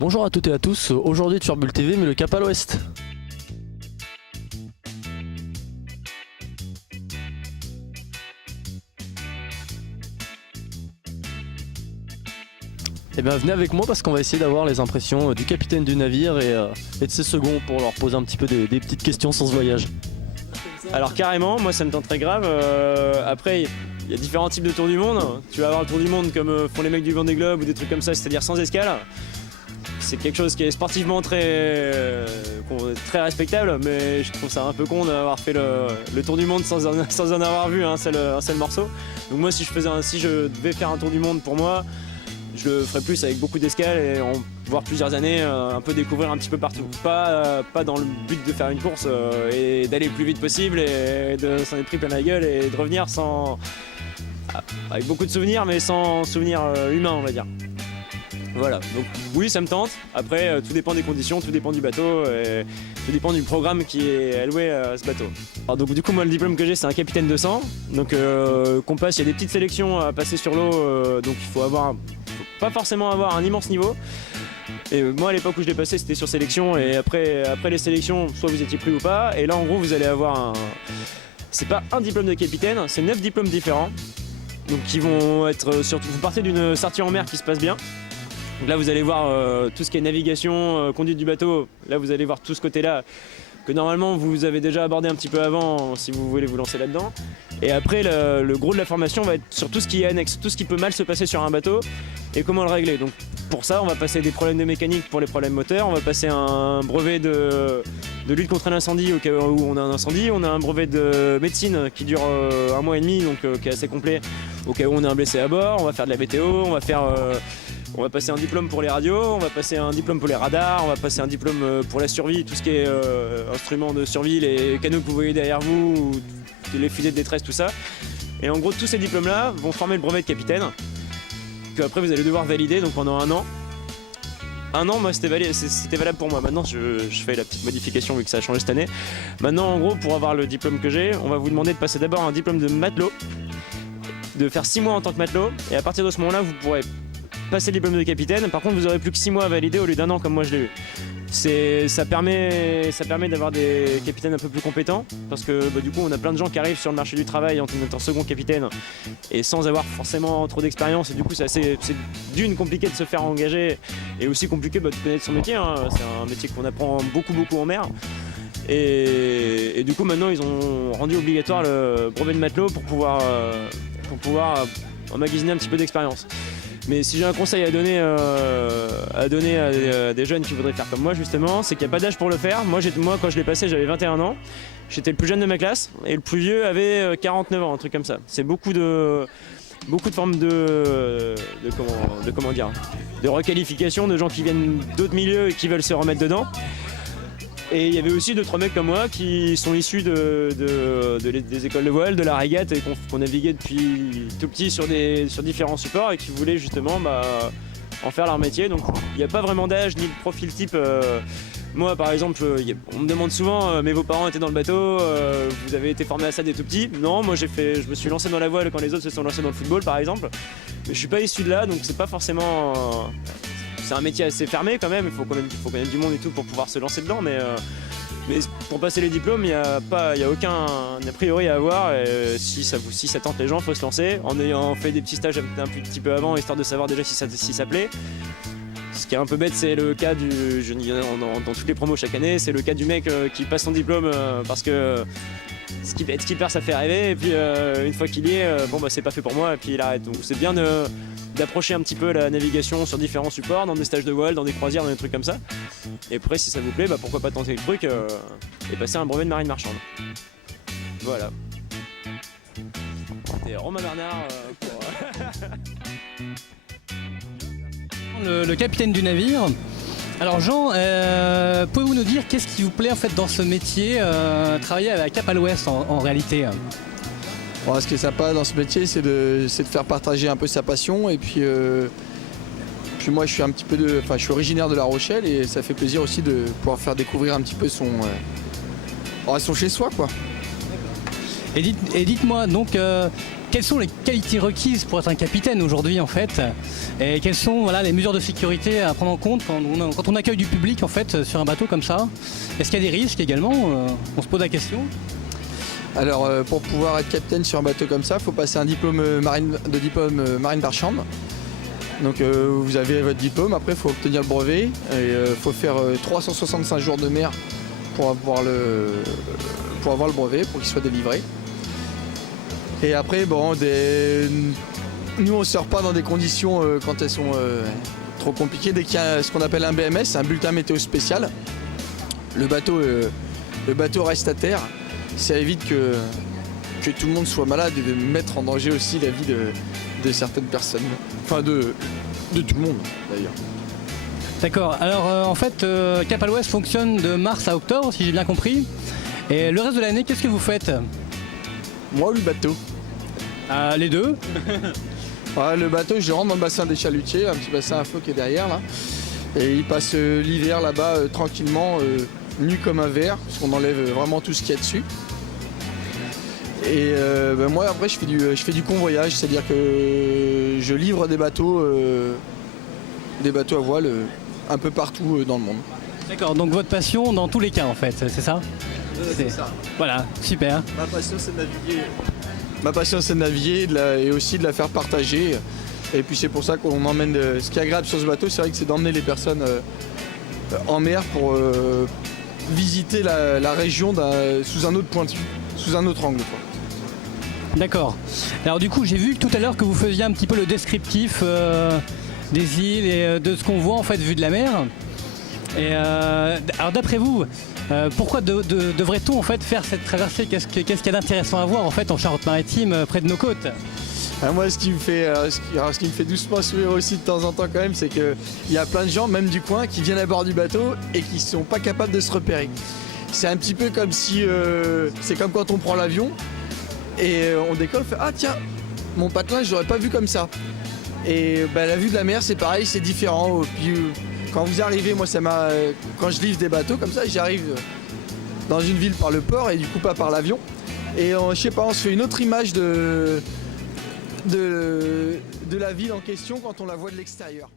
Bonjour à toutes et à tous, aujourd'hui sur Bulle TV mais le cap à l'ouest. Et bien venez avec moi parce qu'on va essayer d'avoir les impressions du capitaine du navire et de ses seconds pour leur poser un petit peu des petites questions sur ce voyage. Alors carrément, moi ça me tente très grave. Après, il y a différents types de tours du monde. Tu vas avoir le tour du monde comme font les mecs du Vendée Globe ou des trucs comme ça, c'est-à-dire sans escale. C'est quelque chose qui est sportivement très respectable, mais je trouve ça un peu con d'avoir fait le tour du monde sans en avoir vu un seul morceau. Donc moi si je devais faire un tour du monde pour moi, je le ferais plus avec beaucoup d'escales et voir plusieurs années, un peu découvrir un petit peu partout. Pas dans le but de faire une course et d'aller le plus vite possible et de s'en être pris plein la gueule et de revenir avec beaucoup de souvenirs mais sans souvenirs humains on va dire. Voilà, donc oui ça me tente, après tout dépend des conditions, tout dépend du bateau, et tout dépend du programme qui est alloué à ce bateau. Alors, donc du coup moi le diplôme que j'ai c'est un capitaine 200, donc qu'on passe, il y a des petites sélections à passer sur l'eau, donc il faut pas forcément avoir un immense niveau. Et moi à l'époque où je l'ai passé c'était sur sélection et après les sélections soit vous étiez pris ou pas, et là en gros vous allez avoir c'est pas un diplôme de capitaine, c'est 9 diplômes différents, donc qui vont être vous partez d'une sortie en mer qui se passe bien. Donc là vous allez voir tout ce qui est navigation, conduite du bateau, là vous allez voir tout ce côté-là que normalement vous avez déjà abordé un petit peu avant si vous voulez vous lancer là-dedans. Et après le gros de la formation va être sur tout ce qui est annexe, tout ce qui peut mal se passer sur un bateau et comment le régler. Donc pour ça on va passer des problèmes de mécanique pour les problèmes moteurs, on va passer un brevet de lutte contre l'incendie au cas où on a un incendie, on a un brevet de médecine qui dure 1 mois et demi donc qui est assez complet au cas où on a un blessé à bord, on va faire de la météo, on va passer un diplôme pour les radios, on va passer un diplôme pour les radars, on va passer un diplôme pour la survie, tout ce qui est instruments de survie, les canaux que vous voyez derrière vous, les fusées de détresse, tout ça. Et en gros, tous ces diplômes-là vont former le brevet de capitaine, que après vous allez devoir valider donc pendant 1 an. 1 an, moi c'était valable pour moi. Maintenant je fais la petite modification vu que ça a changé cette année. Maintenant en gros, pour avoir le diplôme que j'ai, on va vous demander de passer d'abord un diplôme de matelot, de faire 6 mois en tant que matelot, et à partir de ce moment-là, vous pourrez passer le diplôme de capitaine. Par contre, vous aurez plus que 6 mois à valider au lieu d'1 an comme moi je l'ai eu. Ça permet d'avoir des capitaines un peu plus compétents parce que du coup on a plein de gens qui arrivent sur le marché du travail en étant second capitaine et sans avoir forcément trop d'expérience, et du coup c'est d'une compliqué de se faire engager et aussi compliqué de connaître son métier, hein. C'est un métier qu'on apprend beaucoup en mer et du coup maintenant ils ont rendu obligatoire le brevet de matelot pour pouvoir emmagasiner un petit peu d'expérience. Mais si j'ai un conseil à donner à des jeunes qui voudraient faire comme moi justement, c'est qu'il n'y a pas d'âge pour le faire. Moi quand je l'ai passé j'avais 21 ans, j'étais le plus jeune de ma classe et le plus vieux avait 49 ans, un truc comme ça. C'est beaucoup de formes de requalification, de gens qui viennent d'autres milieux et qui veulent se remettre dedans. Et il y avait aussi 2-3 mecs comme moi qui sont issus des écoles de voile, de la régate et qu'on naviguait depuis tout petit sur différents supports et qui voulaient justement en faire leur métier. Donc il n'y a pas vraiment d'âge ni de profil type. Moi par exemple, on me demande souvent mais vos parents étaient dans le bateau, vous avez été formé à ça dès tout petit. Non, moi je me suis lancé dans la voile quand les autres se sont lancés dans le football par exemple. Mais je suis pas issu de là, donc c'est pas forcément... C'est un métier assez fermé quand même, il faut connaître du monde et tout pour pouvoir se lancer dedans, mais pour passer les diplômes, il n'y a aucun a priori à avoir. Et si ça tente les gens, il faut se lancer en ayant fait des petits stages un petit peu avant, histoire de savoir déjà si ça plaît. Ce qui est un peu bête, c'est le cas dans toutes les promos chaque année, c'est le cas du mec qui passe son diplôme parce que être skipper ça fait rêver, et puis une fois qu'il y est, c'est pas fait pour moi, et puis il arrête. Donc c'est bien d'approcher un petit peu la navigation sur différents supports, dans des stages de voile, dans des croisières, dans des trucs comme ça. Et après si ça vous plaît, pourquoi pas tenter le truc et passer un brevet de marine marchande. Voilà. C'était Romain Bernard pour... le capitaine du navire. Alors Jean, pouvez-vous nous dire qu'est-ce qui vous plaît en fait dans ce métier, travailler à la Cap à l'Ouest en réalité? Bon, ce qui est sympa dans ce métier, c'est de faire partager un peu sa passion. Et puis moi, je suis originaire de La Rochelle et ça fait plaisir aussi de pouvoir faire découvrir un petit peu son chez soi, quoi. Et dites-moi donc, quelles sont les qualités requises pour être un capitaine aujourd'hui en fait? Et quelles sont voilà, les mesures de sécurité à prendre en compte quand on accueille du public en fait sur un bateau comme ça? Est-ce qu'il y a des risques également? On se pose la question. Alors pour pouvoir être capitaine sur un bateau comme ça, il faut passer un diplôme marine marchande. Donc vous avez votre diplôme, après il faut obtenir le brevet et il faut faire 365 jours de mer pour avoir le brevet, pour qu'il soit délivré. Et après, bon, nous on ne sort pas dans des conditions quand elles sont trop compliquées. Dès qu'il y a ce qu'on appelle un BMS, un bulletin météo spécial, le bateau reste à terre. Ça évite que tout le monde soit malade et de mettre en danger aussi la vie de certaines personnes. Enfin de tout le monde d'ailleurs. D'accord, alors en fait Cap à l'Ouest fonctionne de mars à octobre si j'ai bien compris. Et le reste de l'année, qu'est-ce que vous faites? Moi ou le bateau? Les deux. Ouais, le bateau, je rentre dans le bassin des chalutiers, un petit bassin à flot qui est derrière là. Et il passe l'hiver là-bas tranquillement, nu comme un verre, parce qu'on enlève vraiment tout ce qu'il y a dessus. Et moi après je fais du convoyage, c'est-à-dire que je livre des bateaux à voile un peu partout dans le monde. D'accord, donc votre passion dans tous les cas en fait, c'est ça? C'est ça. Voilà, super. Ma passion c'est de naviguer. Ma passion c'est de naviguer et aussi de la faire partager. Et puis c'est pour ça qu'on emmène. Ce qui est agréable sur ce bateau, c'est vrai que c'est d'emmener les personnes en mer pour visiter la région sous un autre point de vue, sous un autre angle, quoi. D'accord. Alors du coup, j'ai vu tout à l'heure que vous faisiez un petit peu le descriptif des îles et de ce qu'on voit en fait vu de la mer. Et alors d'après vous, pourquoi devrait-on en fait faire cette traversée? Qu'est-ce qu'il y a d'intéressant à voir en fait en Charente-Maritime près de nos côtes? Moi, ce qui me fait doucement sourire aussi de temps en temps quand même, c'est qu'il y a plein de gens, même du coin, qui viennent à bord du bateau et qui sont pas capables de se repérer. C'est un petit peu comme si, c'est comme quand on prend l'avion et on décolle, on fait ah tiens, mon patelin je l'aurais pas vu comme ça. Et la vue de la mer c'est pareil, c'est différent. Puis quand vous arrivez, moi quand je livre des bateaux comme ça, j'arrive dans une ville par le port et du coup pas par l'avion. Et je sais pas, on se fait une autre image de la ville en question quand on la voit de l'extérieur.